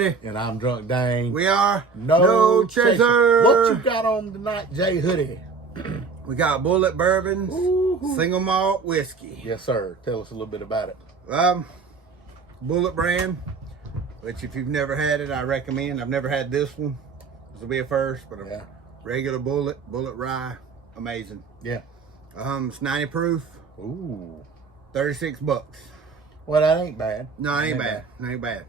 Hoodie. And I'm Drunk Dane. We are No Chaser. What you got on tonight, Jay Hoodie? We got Bulleit bourbons, Ooh. single malt whiskey. Yes, sir. Tell us a little bit about it. Bulleit brand, which if you've never had it, I recommend. I've never had this one. This will be a first, but a regular Bulleit rye, amazing. Yeah. It's 90 proof. Ooh. $36. Well, that ain't bad. No, it ain't bad. It ain't bad.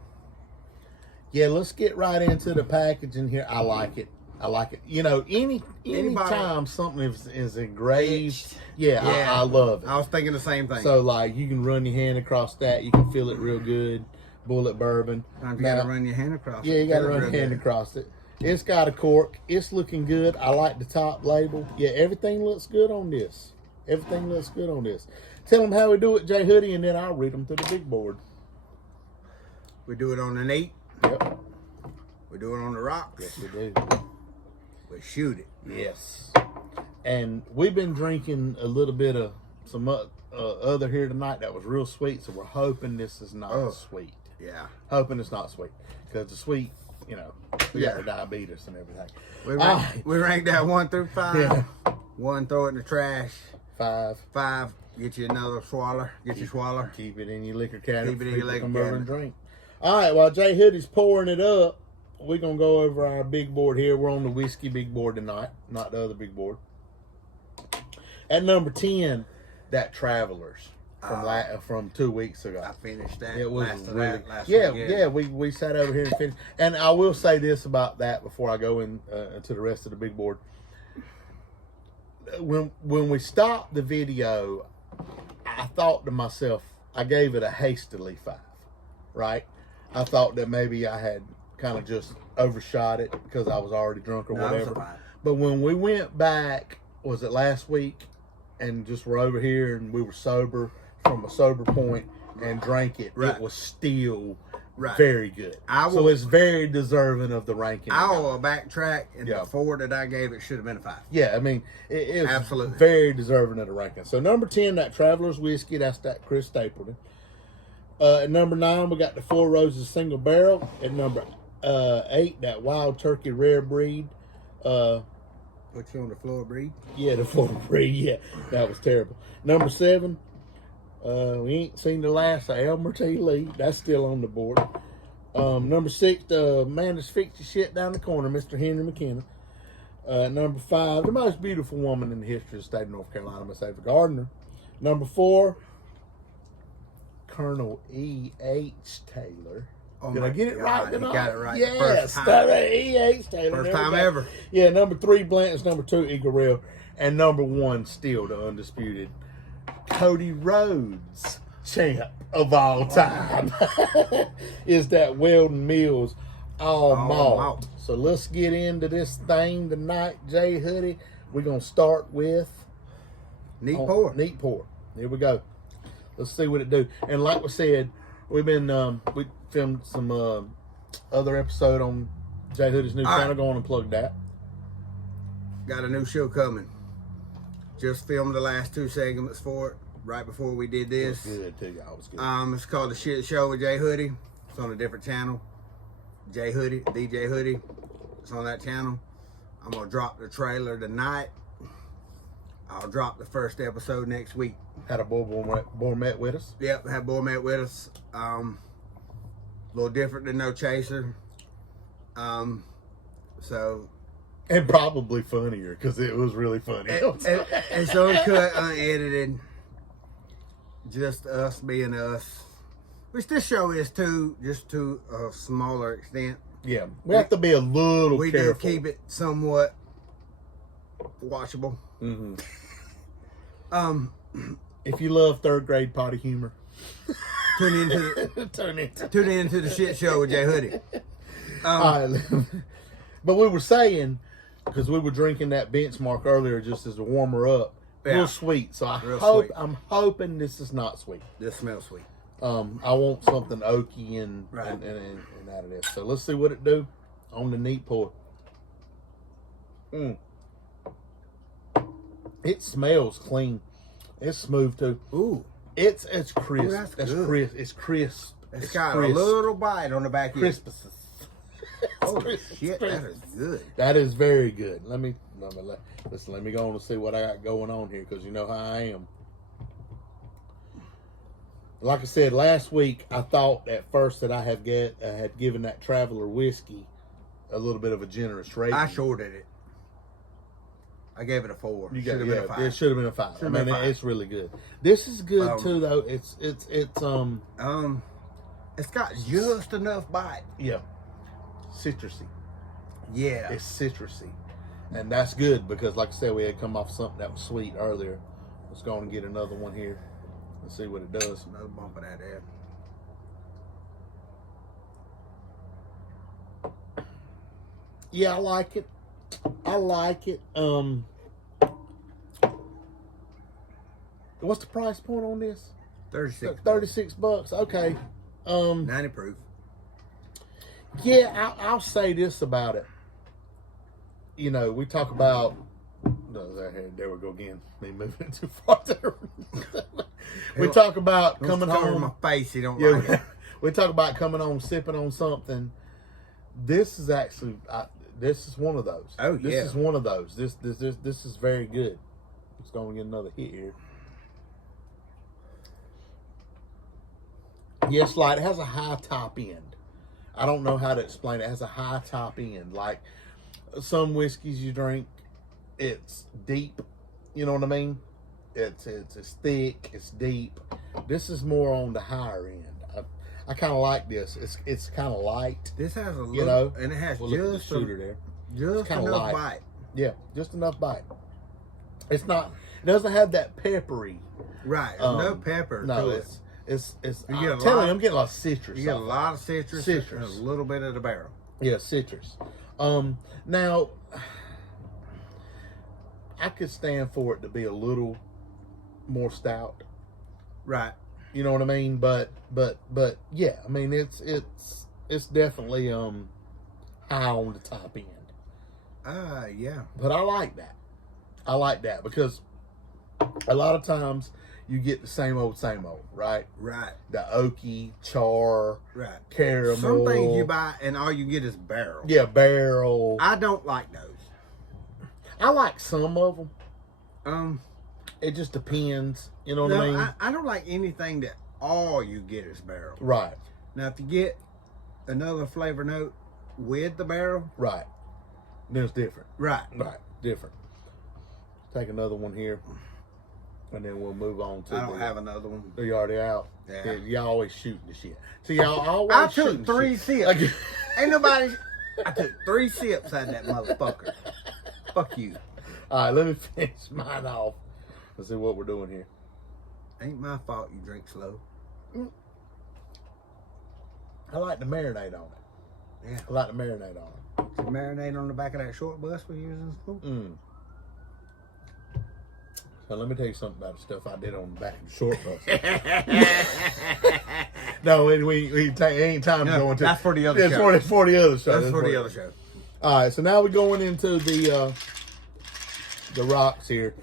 Yeah, let's get right into the packaging here. I like it. I like it. You know, anytime something is engraved, I love it. I was thinking the same thing. So, like, you can run your hand across that. You can feel it real good. Bulleit bourbon. Sometimes you got to run your hand across it. Yeah, you got to run your hand across it. It's got a cork. It's looking good. I like the top label. Yeah, everything looks good on this. Everything looks good on this. Tell them how we do it, Jay Hoodie, and then I'll read them to the big board. We do it on an 8. Yep. We do it on the rocks. Yes, we do. We shoot it. Yes. And we've been drinking a little bit of some other here tonight that was real sweet, so we're hoping this is not sweet. Yeah. Hoping it's not sweet. Because the sweet, you know, we got the diabetes and everything. We ranked that 1 through 5. Yeah. 1, throw it in the trash. 5. 5, get you another swaller. Get your swaller. Keep it in your liquor cabinet. Keep it in your liquor come over cabinet. and drink. All right, while Jay Hoodie's pouring it up, we're going to go over our big board here. We're on the whiskey big board tonight, not the other big board. At number 10, that Travelers from 2 weeks ago. I finished that. It was last week. We sat over here and finished. And I will say this about that before I go in to the rest of the big board. When we stopped the video, I thought to myself, I gave it a hastily 5, right? I thought that maybe I had kind of just overshot it because I was already drunk or whatever. But when we went back, was it last week, and just were over here and we were sober from a sober point and drank it, it was still very good. So it's very deserving of the ranking. I will backtrack, and the 4 that I gave it should have been a 5. Yeah, I mean, it was absolutely very deserving of the ranking. So number 10, that Traveler's Whiskey, that's that Chris Stapleton. At number 9, we got the Four Roses Single Barrel. At number 8, that Wild Turkey Rare Breed. Put you on the floor, breed? Yeah, the floor breed. Yeah, that was terrible. Number 7, we ain't seen the last of Elmer T. Lee. That's still on the board. Number 6, the man that's fixed your shit down the corner, Mr. Henry McKenna. Number 5, the most beautiful woman in the history of the state of North Carolina, Miss Ava Gardner. Number 4, Colonel E.H. Taylor. Did I get it right? You got it right. Yes, E.H. Taylor. First time ever. Yeah, number 3, Blanton's. Number 2, Eagle Rail. And number 1, still the undisputed Cody Rhodes champ of all time is that Weldon Mills all malt. So let's get into this thing tonight, Jay Hoodie. We're going to start with Neat pour. Neat pour. Here we go. Let's see what it do. And like we said, we've been we filmed some other episode on Jay Hoodie's new channel. Go on and plug that. Got a new show coming. Just filmed the last 2 segments for it right before we did this. It was good too, y'all. It was good. It's called The Shit Show with Jay Hoodie. It's on a different channel. Jay Hoodie, DJ Hoodie. It's on that channel. I'm gonna drop the trailer tonight. I'll drop the first episode next week. Had a boy met with us. Yep, had Bulleit with us. A little different than No Chaser. So. And probably funnier because it was really funny. And so uncut, unedited. Just us being us. Which this show is too, just to a smaller extent. Yeah, we have to be a little we careful. We do keep it somewhat watchable. Mm-hmm. If you love third grade potty humor, tune into the Shit Show with Jay Hoodie. But we were saying, because we were drinking that benchmark earlier just as a warmer up, real sweet. So I'm hoping this is not sweet. This smells sweet. I want something oaky and out of this. So let's see what it do on the neat pour. It smells clean. It's smooth too. Ooh, it's crisp. Ooh, that's good. Crisp. It's crisp. It's got a little bite on the back end. Crispus. Holy shit, that is good. That is very good. Let me go on and see what I got going on here, because you know how I am. Like I said last week, I thought at first that I had given that Traveler whiskey a little bit of a generous rating. I shorted it. I gave it a 4. It should have been a 5. It should have been a 5. Should've been a 5. It's really good. This is good too, though. It's got just enough bite. Yeah, citrusy. Yeah, It's citrusy, and that's good because, like I said, we had come off something that was sweet earlier. Let's go and get another one here and see what it does. Another bump of that there. Yeah, I like it. What's the price point on this? 36. $36. Okay. 90 proof. Yeah, I'll say this about it. You know, we talk about. No, there we go again. Me moving too far there. We talk about coming home. My face, you don't like it. We talk about coming home, sipping on something. This is actually, this is one of those. Oh, yeah. This is one of those. This is very good. Let's go and get another hit here. Yes, like it has a high top end. I don't know how to explain it. It has a high top end. Like some whiskeys you drink, it's deep. You know what I mean? It's thick. It's deep. This is more on the higher end. I kind of like this. It's kind of light. This has a little, you know, and it has just shooter there. Just enough light. bite. Yeah, just enough bite. It's not. It doesn't have that peppery. Right. No pepper. No, to it's. I'm getting a lot of citrus. You get a lot of citrus. And a little bit of the barrel. Yeah, citrus. Now, I could stand for it to be a little more stout. Right. You know what I mean? But yeah, I mean it's definitely high on the top end. Yeah. But I like that. I like that because a lot of times you get the same old, right? Right. The oaky, char, right, caramel. Some things you buy and all you get is barrel. Yeah, barrel. I don't like those. I like some of them. It just depends. You know what I mean? I don't like anything that all you get is barrel. Right. Now, if you get another flavor note with the barrel. Right. Then it's different. Right. Right. Different. Take another one here. And then we'll move on to I don't have another one. Are you already out? Yeah. Y'all always shooting the shit. So y'all always I shooting took 3 shit. sips. Ain't nobody. I took 3 sips out of that motherfucker. Fuck you. All right, let me finish mine off. Let's see what we're doing here. Ain't my fault you drink slow. I like the marinade on it. Yeah. I like the marinade on it. Some marinade on the back of that short bus we use in school. So let me tell you something about the stuff I did on the back of the short bus. No, we ain't time to go into. That's for the other show. It's for the other show. That's for the other show. All right, so now we're going into the rocks here,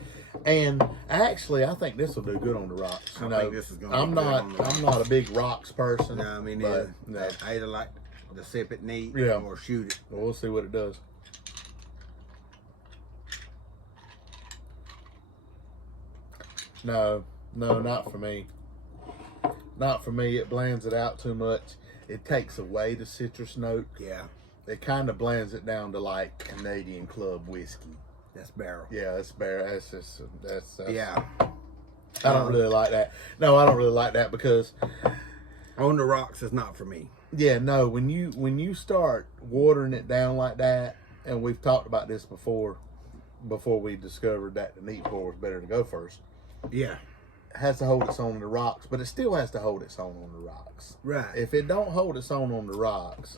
and actually, I think this will do good on the rocks. You know, think this is gonna I'm be good on the not. I'm rocks. not a big rocks person. No, I mean, but, no. I either like to sip it neat or shoot it. Well, we'll see what it does. No, not for me. Not for me. It blands it out too much. It takes away the citrus note. Yeah. It kind of blends it down to like Canadian Club whiskey. That's barrel. Yeah, that's barrel. That's yeah. I don't really like that. No, I don't really like that because on the rocks is not for me. Yeah, no. When you start watering it down like that, and we've talked about this before we discovered that the neat pour was better to go first. Yeah. It has to hold its own on the rocks, but it still has to hold its own on the rocks. Right. If it don't hold its own on the rocks,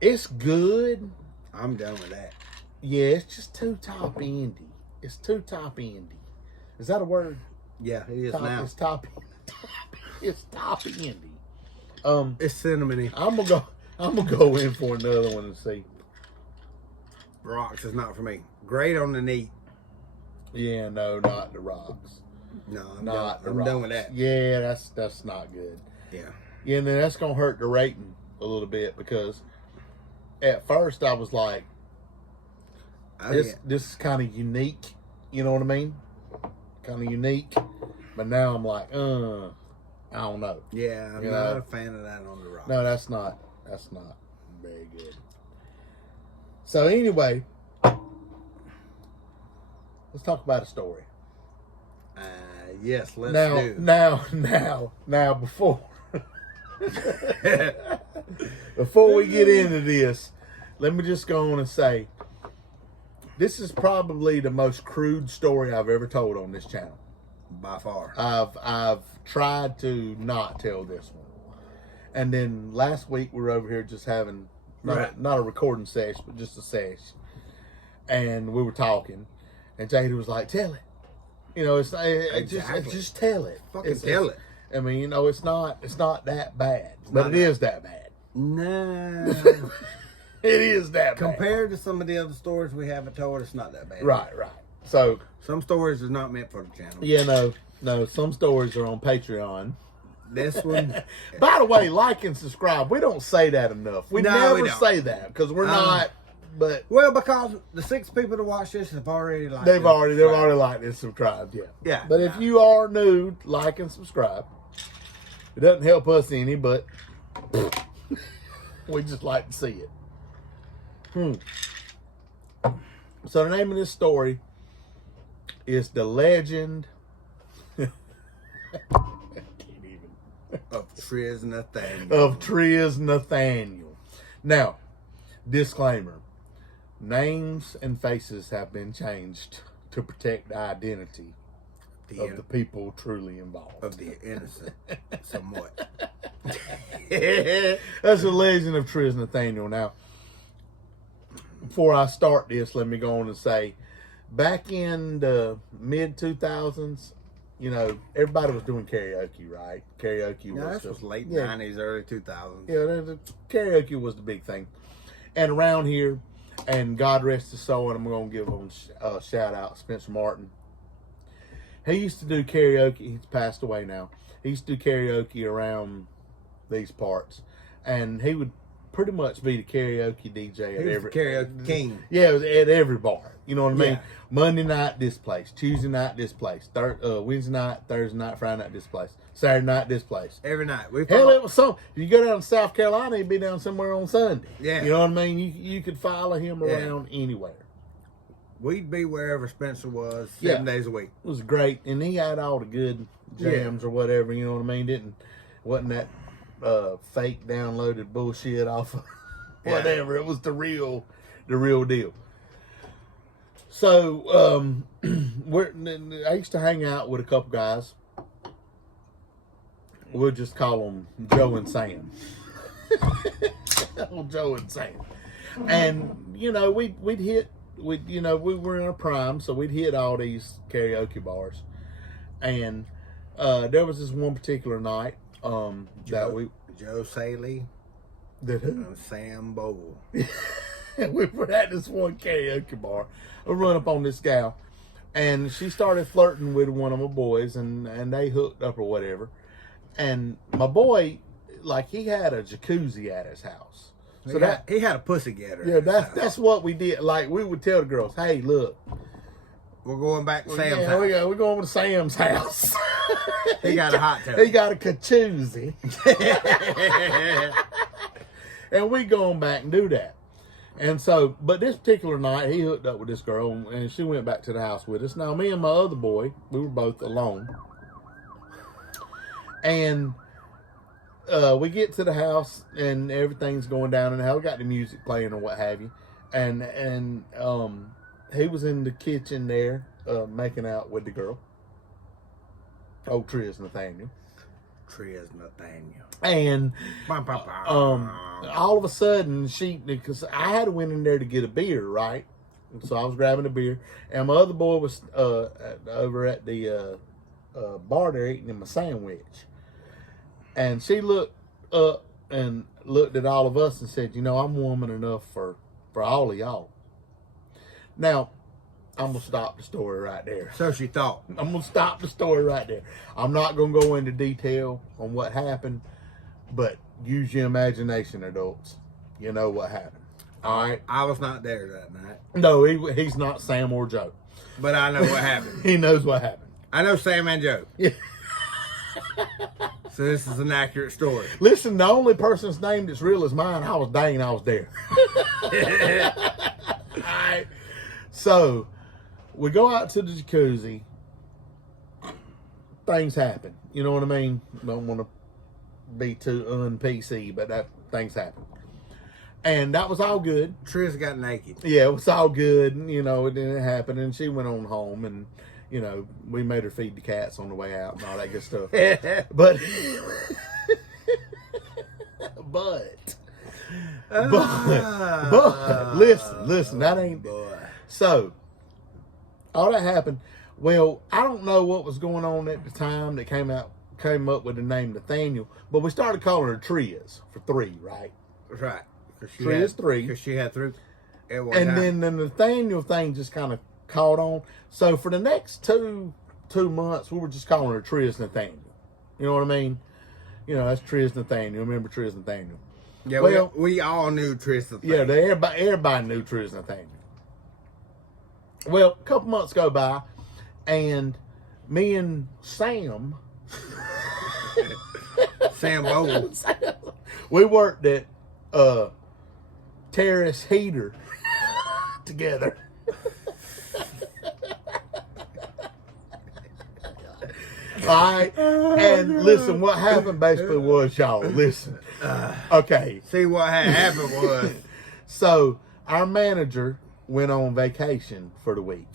it's good. I'm done with that. Yeah, it's just too top endy. It's too top endy. Is that a word? Yeah, it is now. It's top. It's top endy. It's cinnamony. I'm gonna go in for another one and see. Rocks is not for me. Great on the neat. Yeah, no, not the rocks. No, I'm done with that. Yeah, that's not good. Yeah. Yeah, and then that's gonna hurt the rating a little bit because at first I was like, Oh, this is kind of unique. You know what I mean? Kind of unique. But now I'm like, I don't know. Yeah, I'm not a fan of that on the rock. No, that's not very good. So anyway, let's talk about a story. Yes, let's do. Now, before before we get into this, let me just go on and say, this is probably the most crude story I've ever told on this channel. By far. I've tried to not tell this one. And then last week we were over here just having not a recording session, but just a session. And we were talking, and Jada was like, "Tell it." You know, just tell it. Fucking tell it. I mean, you know, it's not that bad, but it is that bad. No. It is that bad. Compared to some of the other stories we haven't told, it's not that bad. Right. So some stories are not meant for the channel. yeah, no. Some stories are on Patreon. This one. By the way, like and subscribe. We don't say that enough. We never say that because we're not. But because the 6 people that watch this have already liked. They've already liked and subscribed. Yeah. Yeah. But if you are new, like and subscribe. It doesn't help us any, but we just like to see it. So the name of this story is The Legend of Triz Nathaniel. Of Triz Nathaniel. Now, disclaimer. Names and faces have been changed to protect the identity of the people truly involved. Of the innocent, somewhat. That's the legend of Triz Nathaniel. Now, before I start this, let me go on and say, back in the mid-2000s, you know, everybody was doing karaoke, right? Karaoke was late 90s, early 2000s. Yeah, karaoke was the big thing. And around here, and God rest his soul, and I'm going to give him a shout out, Spencer Martin. He used to do karaoke. He's passed away now. He used to do karaoke around these parts, and he would pretty much be the karaoke DJ at every karaoke king. Yeah, it was at every bar. You know what I mean? Yeah. Monday night, this place. Tuesday night, this place. Wednesday night, Thursday night, Friday night, this place. Saturday night, this place. Every night. Hell, it was some. If you go down to South Carolina, he'd be down somewhere on Sunday. Yeah. You know what I mean? You could follow him around anywhere. We'd be wherever Spencer was 7 days a week. It was great. And he had all the good jams or whatever, you know what I mean? Wasn't that fake downloaded bullshit off of whatever. It was the real deal. So I used to hang out with a couple guys. We'll just call them Joe and Sam. Joe and Sam. And you know, we were in our prime, so we'd hit all these karaoke bars. And there was this one particular night Joe Saley and Sam Bogle. We were at this one karaoke bar. I run up on this gal, and she started flirting with one of my boys, and they hooked up or whatever. And my boy, like, he had a jacuzzi at his house. So he had a pussy getter. Yeah, that's what we did. Like, we would tell the girls, "Hey, look, we're going back to Sam's house. We're going to Sam's house. He got a hot tub. He got a jacuzzi." And we going back and do that. And so, but this particular night, he hooked up with this girl, and she went back to the house with us. Now, me and my other boy, we were both alone. And we get to the house, and everything's going down in the house. We got the music playing or what have you. And he was in the kitchen there, making out with the girl. Old Triz Nathaniel. And all of a sudden, because I had went in there to get a beer, right? So I was grabbing a beer, and my other boy was over at the bar there eating him a sandwich. And she looked up and looked at all of us and said, "You know, I'm woman enough for all of y'all." Now, I'm going to stop the story right there. So she thought. I'm going to stop the story right there. I'm not going to go into detail on what happened, but use your imagination, adults. You know what happened. All right. I was not there that night. No, he's not Sam or Joe. But I know what happened. He knows what happened. I know Sam and Joe. Yeah. So this is an accurate story. Listen, the only person's name that's real is mine. I was there. All right. So we go out to the jacuzzi. Things happen. You know what I mean? Don't want to be too un-PC, but things happen. And that was all good. Trish got naked. Yeah, it was all good. And, you know, it didn't happen. And she went on home and, you know, we made her feed the cats on the way out and all that good stuff. But listen, that ain't. Boy. So, all that happened. Well, I don't know what was going on at the time that came up with the name Nathaniel, but we started calling her Triz for 3, right? That's right. Triz 3. Because she had 3. And then the Nathaniel thing just kind of caught on. So for the next two months, we were just calling her Triz Nathaniel. You know what I mean? You know, that's Triz Nathaniel. Remember Triz Nathaniel? Yeah, well, we all knew Trish Nathaniel. Yeah, everybody knew Triz Nathaniel. Well, a couple months go by, and me and Sam, Sam Bowl, we worked at Terrace Heater together. All right, and listen, what happened basically was, y'all, listen. Okay. See, what had happened was, so our manager went on vacation for the week.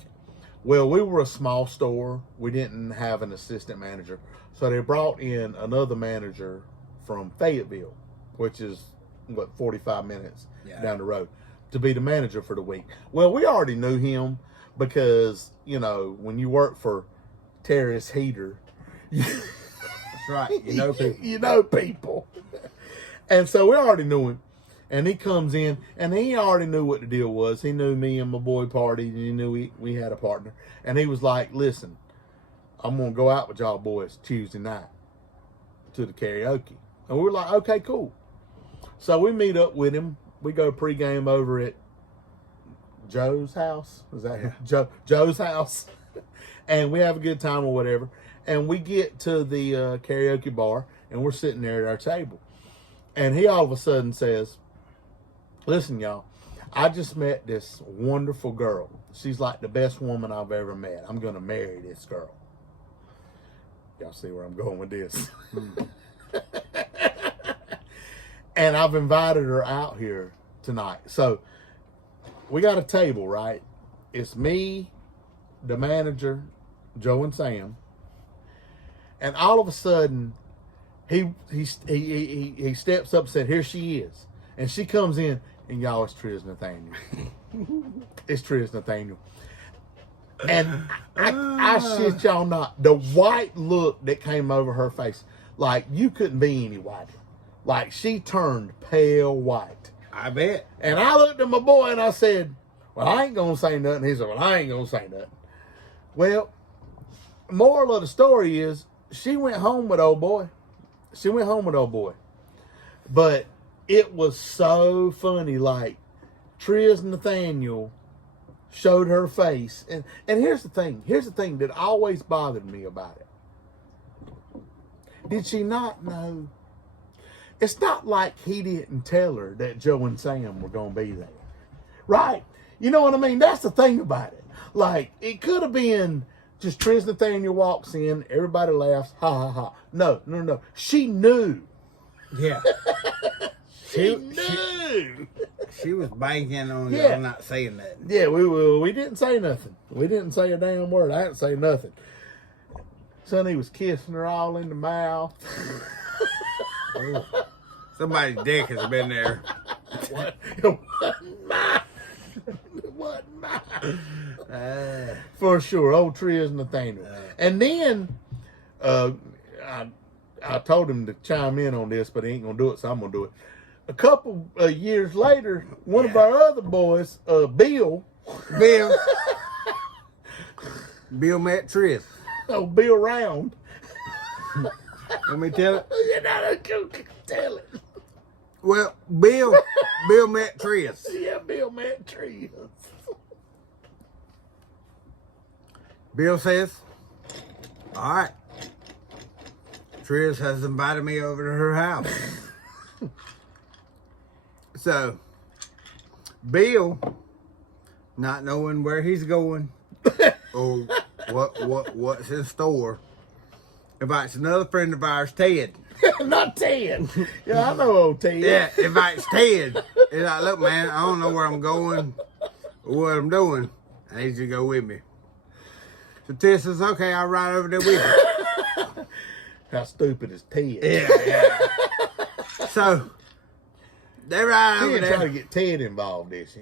Well, we were a small store. We didn't have an assistant manager. So they brought in another manager from Fayetteville, which is, 45 minutes down the road, to be the manager for the week. Well, we already knew him because, you know, when you work for Terrace Heater, that's right, you know people. You know people. And so we already knew him. And he comes in, and he already knew what the deal was. He knew me and my boy party, and he knew we had a partner. And he was like, listen, I'm going to go out with y'all boys Tuesday night to the karaoke. And we were like, okay, cool. So we meet up with him. We go pregame over at Joe's house. Is that Joe's house? And we have a good time or whatever. And we get to the karaoke bar, and we're sitting there at our table. And he all of a sudden says, listen, y'all, I just met this wonderful girl. She's like the best woman I've ever met. I'm going to marry this girl. Y'all see where I'm going with this? And I've invited her out here tonight. So we got a table, right? It's me, the manager, Joe and Sam. And all of a sudden, he steps up and said, here she is. And she comes in, and y'all, it's Triz Nathaniel. It's Triz Nathaniel. And I shit y'all not, the white look that came over her face, like you couldn't be any whiter. Like she turned pale white. I bet. And I looked at my boy and I said, well, I ain't going to say nothing. He said, well, I ain't going to say nothing. Well, moral of the story is she went home with old boy. But it was so funny. Like Triz Nathaniel showed her face. And here's the thing. Here's the thing that always bothered me about it. Did she not know? It's not like he didn't tell her that Joe and Sam were going to be there. Right? You know what I mean? That's the thing about it. Like, it could have been just Triz Nathaniel walks in, everybody laughs, ha, ha, ha. No. She knew. Yeah. She knew. She was banking on y'all not saying that. Yeah, we didn't say nothing. We didn't say a damn word. I didn't say nothing. Sonny was kissing her all in the mouth. Somebody's dick has been there. It wasn't mine. It wasn't mine. For sure. Old Triz Nathaniel. And then I told him to chime in on this, but he ain't going to do it, so I'm going to do it. A couple years later, one of our other boys, Bill met Triz. Oh, Bill Round. Let me tell it. You're not going to tell it. Well, Bill met Trish. Yeah, Bill met Trish. Bill says, all right, Trish has invited me over to her house. So, Bill, not knowing where he's going or what's in store, invites another friend of ours, Ted. Not Ted. Yeah, I know old Ted. Yeah, invites Ted. He's like, look, man, I don't know where I'm going or what I'm doing. I need you to go with me. So Ted says, okay, I'll ride over there with you. How stupid is Ted? Yeah. So, they ride She over didn't there. try to get Ted involved, did she?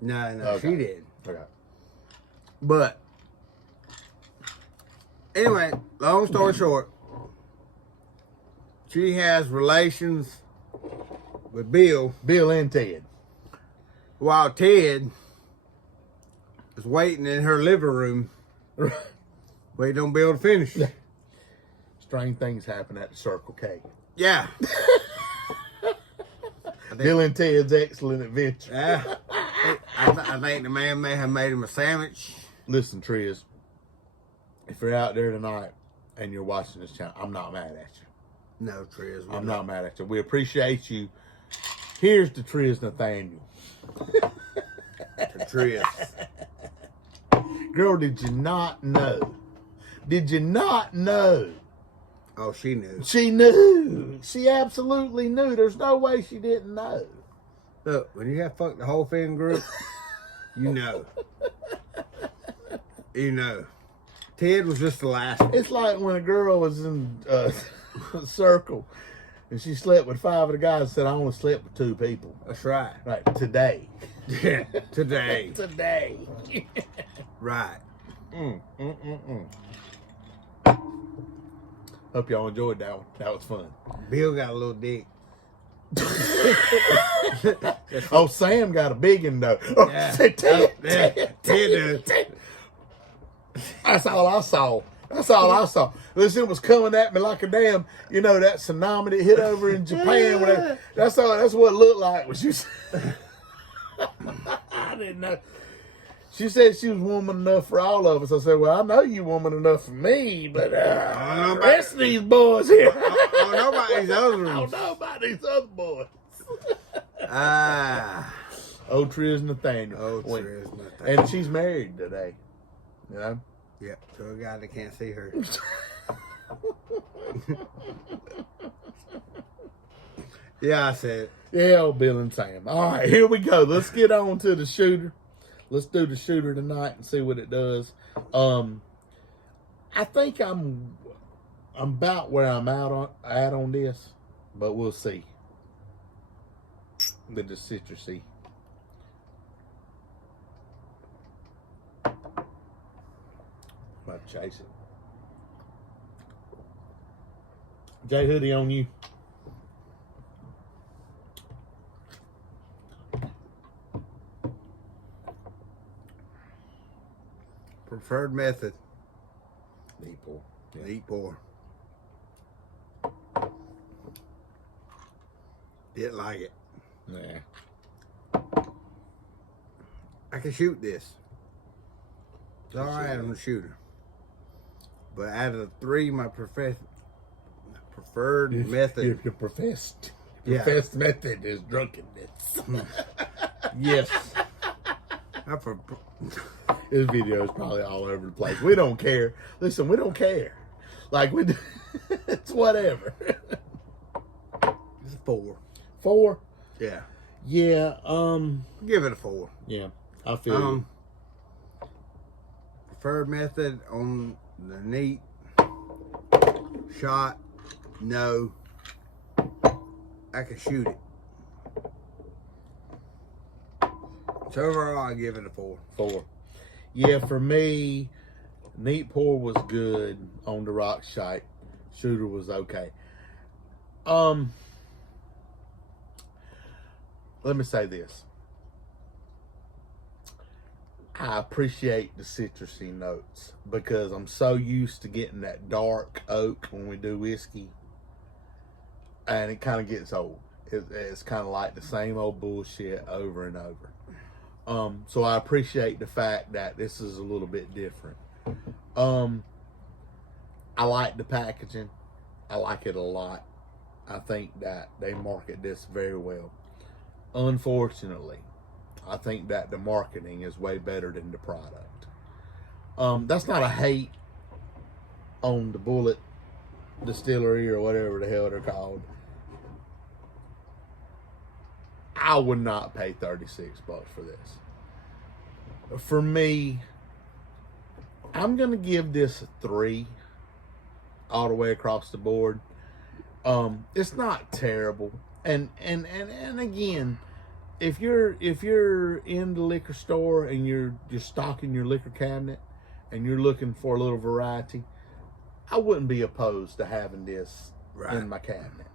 No, Okay. she did. Okay. But, anyway, long story short, she has relations with Bill Bill and Ted. while Ted is waiting in her living room, waiting on Bill to finish. Strange things happen at the Circle K. Yeah. Bill and Ted's excellent adventure. Yeah. I think the man may have made him a sandwich. Listen, Triz, if you're out there tonight and you're watching this channel, I'm not mad at you. No, Triz. I'm not mad at you. We appreciate you. Here's to Triz Nathaniel. To Triz. Girl, did you not know? Did you not know? Oh, she knew. She knew. She absolutely knew. There's no way she didn't know. Look, when you have fucked the whole fan group, you know. You know. Ted was just the last one. It's like when a girl was in a circle and she slept with 5 of the guys and said, I only slept with 2 people. That's right. Right, today. Yeah, today. Today. Right. Hope y'all enjoyed that one. That was fun. Bill got a little dick. Oh, Sam got a big one though. Oh, Yeah. Ted. Ted. That's all I saw. That's all I saw. Listen, it was coming at me like a damn, that tsunami that hit over in Japan. That's what it looked like when she said, I didn't know. She said she was woman enough for all of us. I said, well, I know you woman enough for me, but the rest of these boys here. I don't know about these other I don't ones. know about these other boys. Old Triz Nathaniel. Triz Nathaniel. And she's married today. You know? Yep, to a guy that can't see her. Yeah, I said. Yeah, old Bill and Sam. All right, here we go. Let's get on to the shooter. Let's do the shooter tonight and see what it does. I think I'm about where I'm at on this, but we'll see. With the citrusy. Might chase it. J Hoodie on you. Preferred method. Neat pour. Yeah. Neat pour. Didn't like it. Yeah. I can shoot this. It's all right, I'm a shooter. But out of the 3, my preferred method. Your professed Yeah. method is drunkenness. Yes. This video is probably all over the place. We don't care. Listen, we don't care. Like it's whatever. It's a 4. 4? Yeah. Yeah. Give it a 4. Yeah. I feel you. Preferred method on the neat shot. No. I can shoot it. So overall, I give it a 4. 4. Yeah, for me, neat pour was good on the rock shite. Shooter was okay. Let me say this. I appreciate the citrusy notes because I'm so used to getting that dark oak when we do whiskey, and it kind of gets old. It's kind of like the same old bullshit over and over. So I appreciate the fact that this is a little bit different. I like the packaging. I like it a lot. I think that they market this very well. Unfortunately, I think that the marketing is way better than the product. That's not a hate on the Bulleit distillery or whatever the hell they're called. I would not pay $36 for this. For me, I'm gonna give this a 3 all the way across the board. It's not terrible, and again, if you're in the liquor store and you're stocking your liquor cabinet and you're looking for a little variety, I wouldn't be opposed to having this in my cabinet.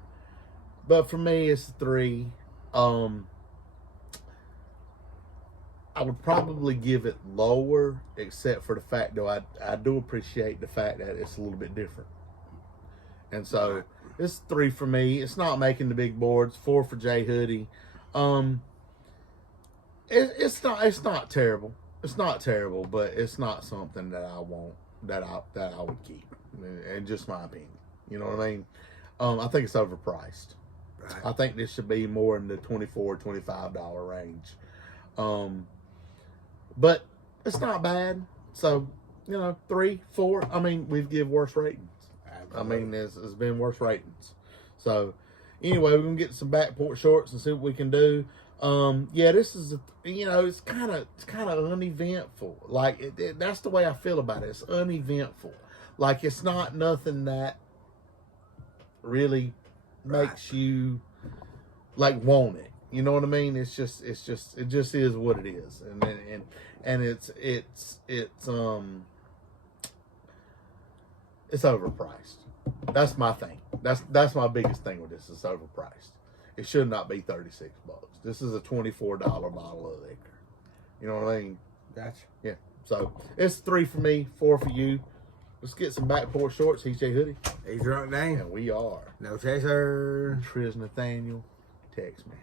But for me, it's a 3. I would probably give it lower, except for the fact, though, I do appreciate the fact that it's a little bit different. And so it's 3 for me. It's not making the big boards. 4 for J Hoodie. It's not terrible. It's not terrible, but it's not something that I want, that I would keep. In just my opinion. You know what I mean? I think it's overpriced. Right. I think this should be more in the $24, $25 range. But it's not bad. So, 3, 4. I mean, we've give worse ratings. Absolutely. I mean, it's been worse ratings. So, anyway, we're gonna get some back porch shorts and see what we can do. This is it's kind of uneventful. Like that's the way I feel about it. It's uneventful. Like it's not nothing that really makes you like want it. You know what I mean? It just is what it is, and it's overpriced. That's my thing. That's my biggest thing with this. It's overpriced. It should not be $36. This is a $24 bottle of liquor. You know what I mean? Gotcha. Yeah. So it's 3 for me, 4 for you. Let's get some back porch shorts. He's J Hoodie. He's Drunk Dane. And we are No Chaser. Triz Nathaniel. Text me.